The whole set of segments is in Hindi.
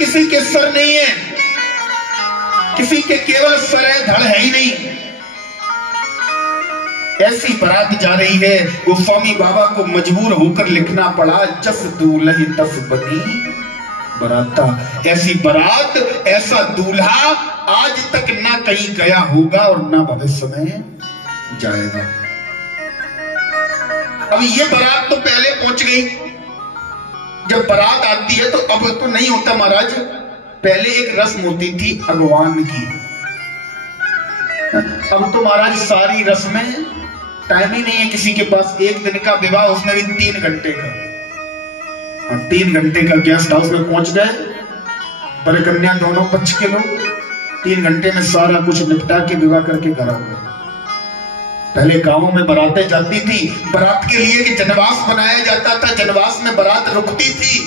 किसी के सर नहीं है, किसी के केवल सर है, धड़ है ही नहीं। ऐसी बारात जा रही है, गोस्वामी बाबा को मजबूर होकर लिखना पड़ा, जस दूल्हे तस बनी बराता। ऐसी बारात, ऐसा दूल्हा आज तक ना कहीं गया होगा और ना भविष्य में जाएगा। अब ये बारात तो पहले पहुंच गई। जब बारात आती है तो अब तो नहीं होता महाराज, पहले एक रस्म होती थी अगवान की। अब तो महाराज सारी रस्में, टाइम ही नहीं है किसी के पास। एक दिन का विवाह, उसमें भी 3 घंटे का। 3 घंटे का गेस्ट हाउस में पहुंच गए, वर कन्या दोनों पक्ष के लोग 3 घंटे में सारा कुछ निपटा के विवाह करके घर आ गए। पहले गांवों में बारातें जाती थी, बारात के लिए कि जनवास बनाया जाता था, जनवास में बारात रुकती थी।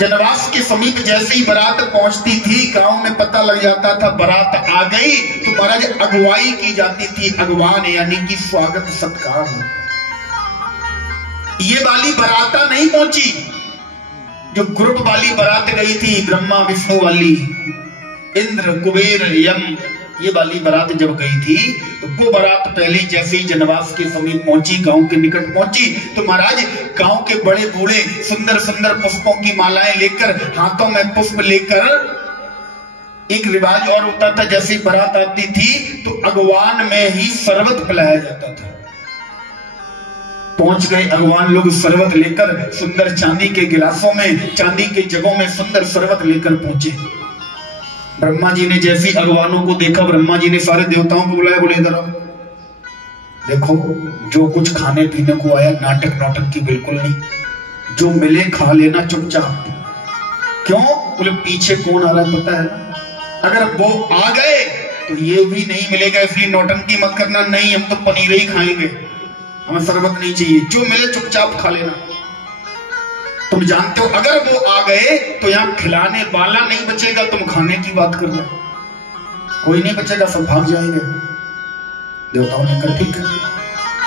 जनवास के समीप जैसे ही बारात पहुंचती थी, गांव में पता लग जाता था बारात आ गई, तो महाराज अगुवाई की जाती थी। अगवान यानी कि स्वागत सत्कार। ये वाली बारात नहीं पहुंची, जो ग्रुप वाली बारात गई थी, ब्रह्मा विष्णु वाली, इंद्र कुबेर यम, ये वाली बारात जब गई थी तो वो बारात पहले जैसे ही जनवास के समीप पहुंची, गांव के निकट पहुंची, तो महाराज गांव के बड़े बूढ़े सुंदर सुंदर पुष्पों की मालाएं लेकर, हाथों में पुष्प लेकर, एक रिवाज और होता था, जैसे बारात आती थी तो अगवान में ही शरबत पिलाया जाता था। पहुंच गए अगवान लोग शरबत लेकर, सुंदर चांदी के गिलासों में, चांदी के जगों में सुंदर शरबत लेकर पहुंचे। ब्रह्मा जी ने जैसे अगवानों को देखा, ब्रह्मा जी ने सारे देवताओं को बुलाया, बोले इधर आओ, देखो जो कुछ खाने पीने को आया, नाटक नाटक की बिल्कुल नहीं, जो मिले खा लेना चुपचाप। क्यों? बोले पीछे कौन आ रहा है पता है, अगर वो आ गए तो ये भी नहीं मिलेगा, इसलिए नौटंकी मत करना। नहीं, हम तो पनीर ही खाएंगे, हमें शरबत नहीं चाहिए, जो मिले चुपचाप खा लेना। तुम जानते हो अगर वो आ गए तो यहाँ खिलाने वाला नहीं बचेगा, तुम खाने की बात कर रहे, कोई नहीं बचेगा, सब भाग जाएंगे। देवताओं ने कहा ठीक है।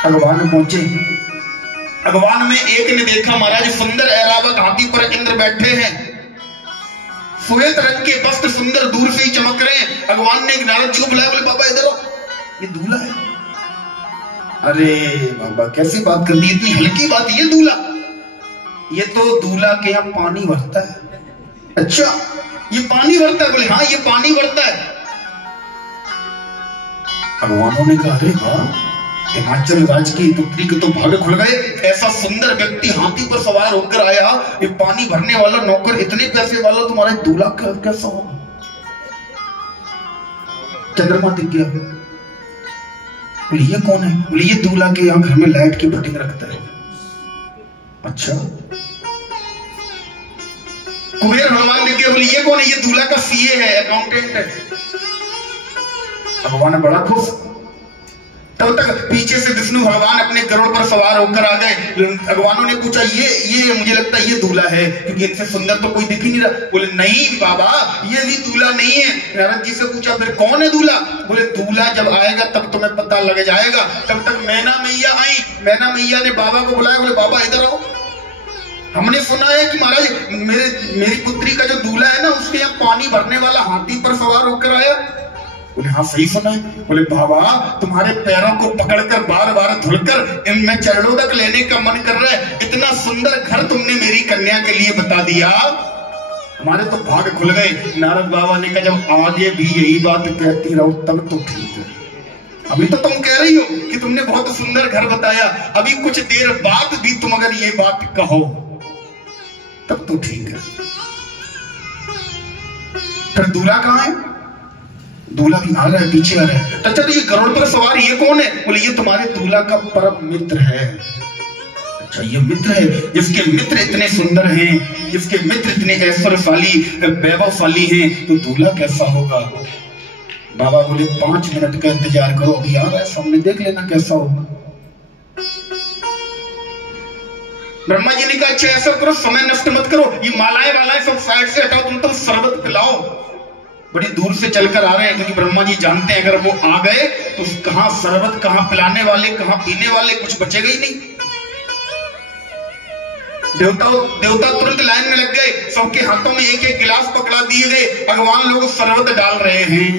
अगवान पहुंचे। अगवान में एक ने देखा महाराज सुंदर ऐरावत हाथी पर इंद्र बैठे हैं, श्वेत रंग के वस्त्र सुंदर दूर से ही चमक रहे हैं। अगवान ने नारद जी को बुलाया, बोले बाबा इधर आओ, ये दूल्हा है। अरे बाबा कैसी बात कर दी, इतनी हल्की बात, ये दूल्हा? ये तो दूल्हा के यहाँ पानी भरता है। अच्छा ये पानी भरता है? बोले हाँ ये पानी भरता है। भगवानों ने कहा अरे वाह, हिमाचल राज्य की पुत्री के तो भाग्य खुल गए, ऐसा सुंदर व्यक्ति हाथी पर सवार होकर आया, ये पानी भरने वाला नौकर, इतने पैसे वाला, तुम्हारा दूल्हा कैसा होगा? चंद्रमा दिख गया। बोले ये कौन है? बोले ये दूल्हा के यहाँ घर में लाइट की फिटिंग रखता है। अच्छा कुबेर भगवान दिख गया। बोले ये कौन है? ये दूल्हा का सीए है, अकाउंटेंट है। भगवान ने बड़ा खुश। तब तक पीछे से विष्णु भगवान अपने गरुड़ पर सवार होकर आ गए। भगवानों ने पूछा ये मुझे लगता है ये दूल्हा है, क्योंकि इनसे सुंदर तो कोई दिख ही नहीं रहा। बोले नहीं बाबा ये भी दूल्हा नहीं है। नारद जी से पूछा फिर कौन है दूल्हा? बोले दूल्हा जब आएगा तब तुम्हें पता लग जाएगा। तब तक मैना मैया आई। मैना मैया ने बाबा को बुलाया, बोले बाबा इधर आओ, हमने सुना है कि महाराज मेरी पुत्री का जो दूल्हा है ना, उसके यहाँ पानी भरने वाला हाथी पर सवार होकर आया। बोले हाँ सही सुना है। बोले बाबा तुम्हारे पैरों को पकड़कर बार बार धुलकर इनमें चरणों तक लेने का मन कर रहा है। इतना सुंदर घर तुमने मेरी कन्या के लिए बता दिया, हमारे तो भाग खुल गए। नारद बाबा ने कहा जब आगे भी यही बात कहती रहो तब तो ठीक है। अभी तो तुम कह रही हो कि तुमने बहुत सुंदर घर बताया, अभी कुछ देर बाद भी तुम अगर ये बात कहो तब तो ठीक है। फिर दूल्हा कहाँ है? दूल्हा भी आ रहा है, पीछे आ रहा है। अच्छा तो ये गरुड़ पर सवार ये कौन है? बोले ये तुम्हारे दूल्हा का परम मित्र है। अच्छा ये मित्र है, जिसके मित्र इतने सुंदर हैं, जिसके मित्र इतने ऐश्वर्यशाली वैभवशाली हैं, तो दूल्हा कैसा होगा? बाबा बोले 5 मिनट का इंतजार करो, अभी आ रहा है सामने, देख लेना कैसा होगा। ब्रह्मा जी ने कहा अच्छा ऐसा करो, समय नष्ट मत करो, ये मालाएं सब साइड से हटाओ, तुम तो शरबत पिलाओ। बड़ी दूर से चलकर आ रहे हैं, क्योंकि ब्रह्मा जी जानते हैं अगर वो आ गए तो कहां शरबत, कहां पिलाने वाले, कहां पीने वाले, कुछ बचेगा ही नहीं। देवता तुरंत लाइन में लग गए, सबके हाथों में एक एक गिलास पकड़ा दिए गए, भगवान लोग शरबत डाल रहे हैं।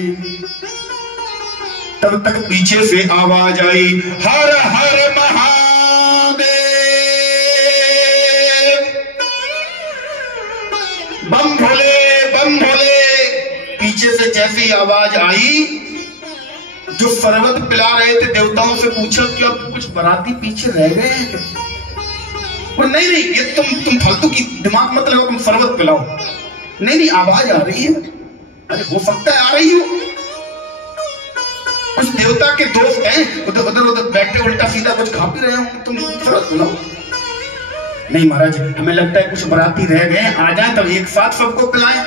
तब तक पीछे से आवाज आई, हर हर महादेव, बम भोले बम भोले। पीछे से जैसी आवाज आई, जो शरबत पिला रहे थे देवताओं से पूछा कि अब कुछ बाराती पीछे रह गए हैं? नहीं नहीं, ये तुम फालतू की दिमाग मत लगाओ, तुम शरबत पिलाओ। नहीं नहीं, आवाज आ रही है। अरे हो सकता है आ रही हो, कुछ देवता के दोस्त हैं उधर उधर बैठे उल्टा सीधा कुछ खा पी रहे हो, तुम शरबत पिलाओ। नहीं महाराज, हमें लगता है कुछ बाराती रह गए, आ जाए तब एक साथ सबको पिलाएं।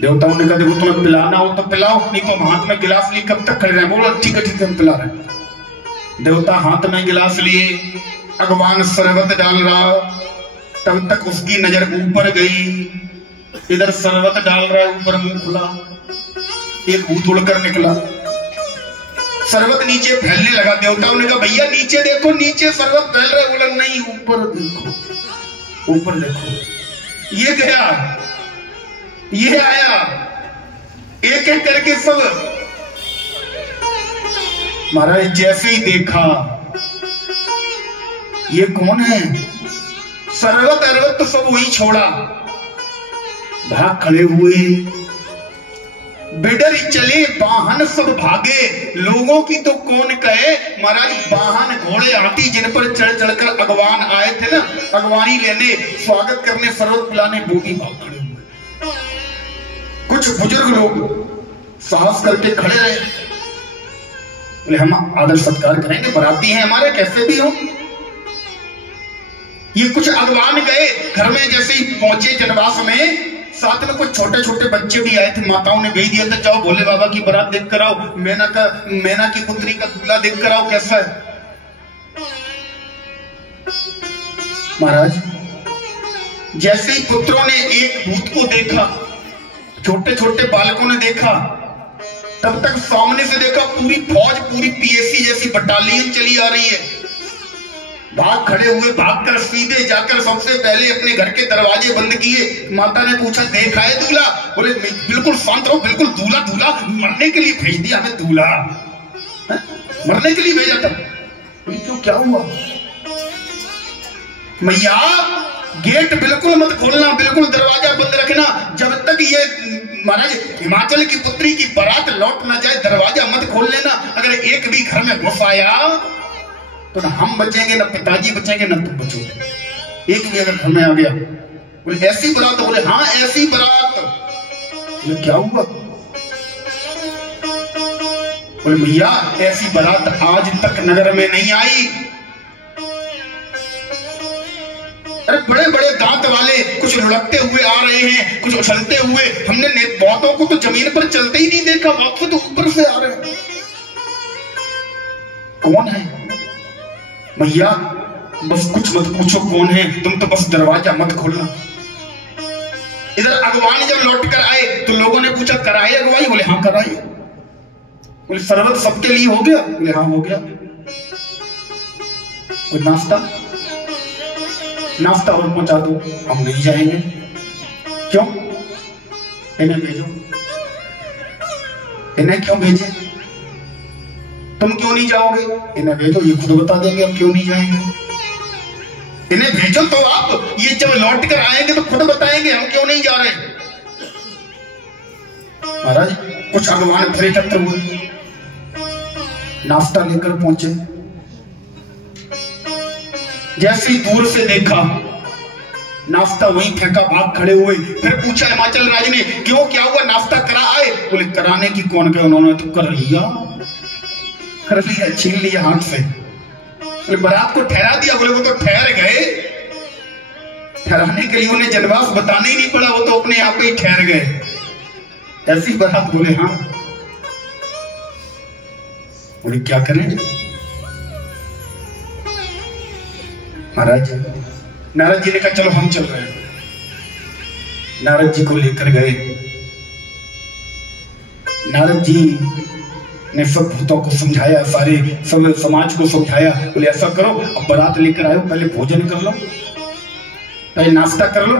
देवताओं ने कहा देखो तुम्हें पिलाना हो तो पिलाओ, नहीं तो हाथ में गिलास लिए कब तक खड़े रहे। बोला ठीक है हम पिला रहे हैं। देवता हाथ में गिलास लिए, भगवान शरबत डाल रहा, तब तक उसकी नजर ऊपर गई, इधर शरबत डाल रहा है, ऊपर मुंह खुला, एक भूत उड़कर निकला, शरबत नीचे फैलने लगा। देवताओं ने कहा भैया नीचे देखो, नीचे शरबत फैल रहा है। बोला नहीं, ऊपर देखो, ऊपर देखो। ये गया, ये आया, एक एक करके सब। महाराज जैसे ही देखा, ये कौन है? शरबत अरबत तो सब वही छोड़ा, भाग खड़े हुए, बिडर चले वाहन सब भागे। लोगों की तो कौन कहे महाराज, वाहन घोड़े हाथी जिन पर चढ़ चढ़कर भगवान आए थे ना भगवानी लेने, स्वागत करने, शरबत पिलाने, वो भी भाग खड़े हुए। कुछ बुजुर्ग लोग साहस करके खड़े रहे, बोले हम आदर सत्कार करेंगे, बराती हैं हमारे, कैसे भी हो। ये कुछ अगवान गए, घर में जैसे ही पहुंचे जनवास में, साथ में कुछ छोटे छोटे बच्चे भी आए थे। माताओं ने भेज दिया था जाओ भोले बाबा की बारात देख कर आओ, मैना की पुत्री का दूल्हा देख कर आओ कैसा है। महाराज जैसे ही पुत्रों ने एक भूत को देखा, छोटे छोटे बालकों ने देखा, तब तक सामने से देखा पूरी फौज, पूरी पीएससी जैसी बटालियन चली आ रही है। भाग खड़े हुए, भागकर सीधे जाकर सबसे पहले अपने घर के दरवाजे बंद किए। माता ने पूछा देखा है दूल्हा? बोले बिल्कुल शांत रहो, बिल्कुल दूल्हा दूल्हा मरने के लिए भेज दिया हमें, दूल्हा मरने के लिए भेजा था। क्यों, क्या हुआ? मैया गेट बिल्कुल मत खोलना, बिल्कुल दरवाजा बंद रखना, जब तक ये महाराज हिमाचल की पुत्री की बारात लौट ना जाए, दरवाजा मत खोल लेना। अगर एक भी घर में घुस आया तो ना हम बचेंगे, ना पिताजी बचेंगे, ना तुम बचोगे। एक भी अगर घर में आ गया, बोले ऐसी बारात? बोले हाँ ऐसी बारात। बोले क्या हुआ? बोले भैया ऐसी बारात आज तक नगर में नहीं आई। अरे बड़े बड़े दांत वाले कुछ लुढ़कते हुए आ रहे हैं, कुछ उछलते हुए, हमने बहुतों को तो जमीन पर चलते ही नहीं देखा, बहुत तो ऊपर से आ रहे हैं। कौन है? भैया बस कुछ मत पूछो कौन है, तुम तो बस दरवाजा मत खोलना। इधर अगवान जब लौट कर आए तो लोगों ने पूछा कराए अगवाई? बोले हाँ कराई। बोले शरबत सबके लिए हो गया? बोले हाँ हो गया। और नाश्ता? नाश्ता और पहुंचा दो। हम नहीं जाएंगे। क्यों? इन्हें भेजो। इन्हें क्यों भेजे? तुम क्यों नहीं जाओगे? इन्हें भेजो, ये खुद बता देंगे हम क्यों नहीं जाएंगे। इन्हें भेजो तो आप, ये जब लौट कर आएंगे तो खुद बताएंगे हम क्यों नहीं जा रहे। महाराज कुछ अगवान फिर इकट्ठे हुए, नाश्ता लेकर पहुंचे। जैसे ही दूर से देखा नाश्ता वहीं फेंका, भाग खड़े हुए। फिर पूछा हिमाचल राज ने क्यों, क्या हुआ, नाश्ता करा आए? बोले कराने की कौन कहे, उन्होंने तो कर लिया, छीन लिया हाथ से। बोले बारात को ठहरा दिया? बोले वो तो ठहर गए, ठहराने के लिए उन्हें जनवास बताने ही नहीं पड़ा, वो तो अपने आप ही ठहर गए। ऐसी बारात? बोले हाँ। बोले क्या करें? महाराज नारद जी ने कहा चलो हम चल रहे हैं। नारद जी को लेकर गए। नारद जी ने सब भूतों को समझाया, सारे सब समाज को समझाया। बोले ऐसा करो, अब बारात लेकर आयो, पहले भोजन कर लो, पहले नाश्ता कर लो।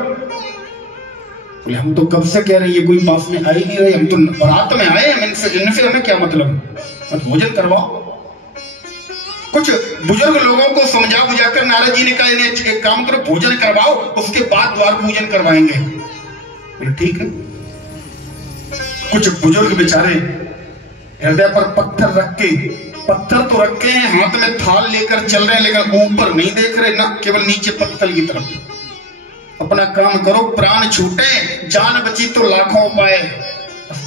बोले हम तो कब से कह रहे हैं, ये कोई पास में आ ही नहीं रहे, हम तो बारात में आए हैं, इनसे हमें क्या मतलब, मत भोजन करवाओ। कुछ बुजुर्ग लोगों को समझा बुझाकर नारद जी ने कहा इन्हें एक काम करो, भोजन करवाओ, उसके बाद द्वार पूजन करवाएंगे। बोले ठीक है। कुछ बुजुर्ग बेचारे हृदय पर पत्थर रख के, पत्थर तो रखे हैं, हाथ में थाल लेकर चल रहे हैं, लेकिन ऊपर नहीं देख रहे ना, केवल नीचे पत्थर की तरफ। अपना काम करो, प्राण छूटे, जान बची तो लाखों पाए,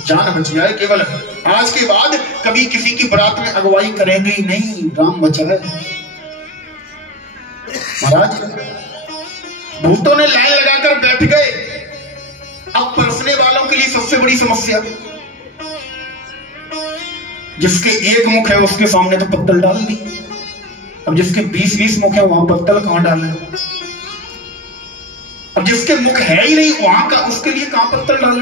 जान बच जाए केवल। आज के बाद कभी किसी की बारात में अगुवाई करेंगे ही नहीं, राम बचाए। महाराज भूतों ने लाइन लगाकर बैठ गए। अब परसने वालों के लिए सबसे बड़ी समस्या, जिसके एक मुख है उसके सामने तो पत्तल डाल दी, अब जिसके 20-20 मुख है वहां पत्तल कहां डाले। अब जिसके मुख है ही नहीं वहां का, उसके लिए कहां पत्तल डाले,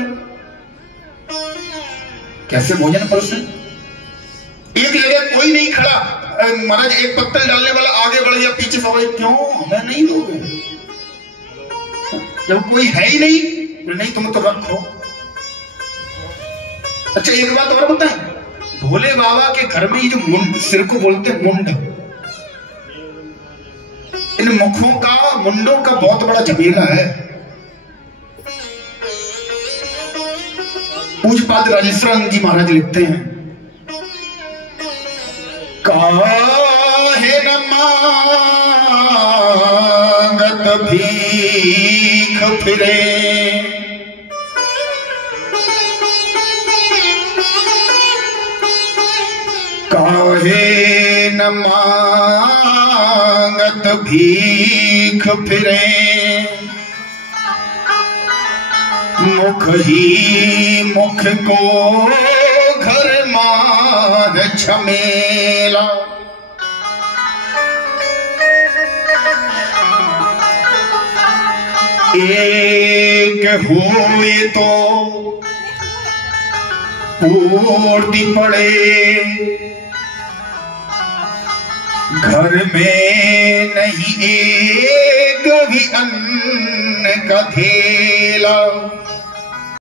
कैसे भोजन परसे। एक जगह कोई नहीं खड़ा, महाराज एक पत्तल डालने वाला आगे बढ़ गया, पीछे सवाल क्यों हमें नहीं दोगे, जब कोई है ही नहीं। नहीं तुम तो रखो। अच्छा एक बात और बताएं, भोले बाबा के घर में ये जो मुंड, सिर को बोलते मुंड, इन मुखों का, मुंडों का बहुत बड़ा झमेला है। पूज्यपाद राजेश्वरानंद जी महाराज लिखते हैं, काहे न मांगत भीख फिरे, काहे न मांगत भीख फिरे, मुख ही मुख को घर मान झमेला। एक हुए तो पूर्ति पड़े, घर में नहीं एक भी अन्न का थैला।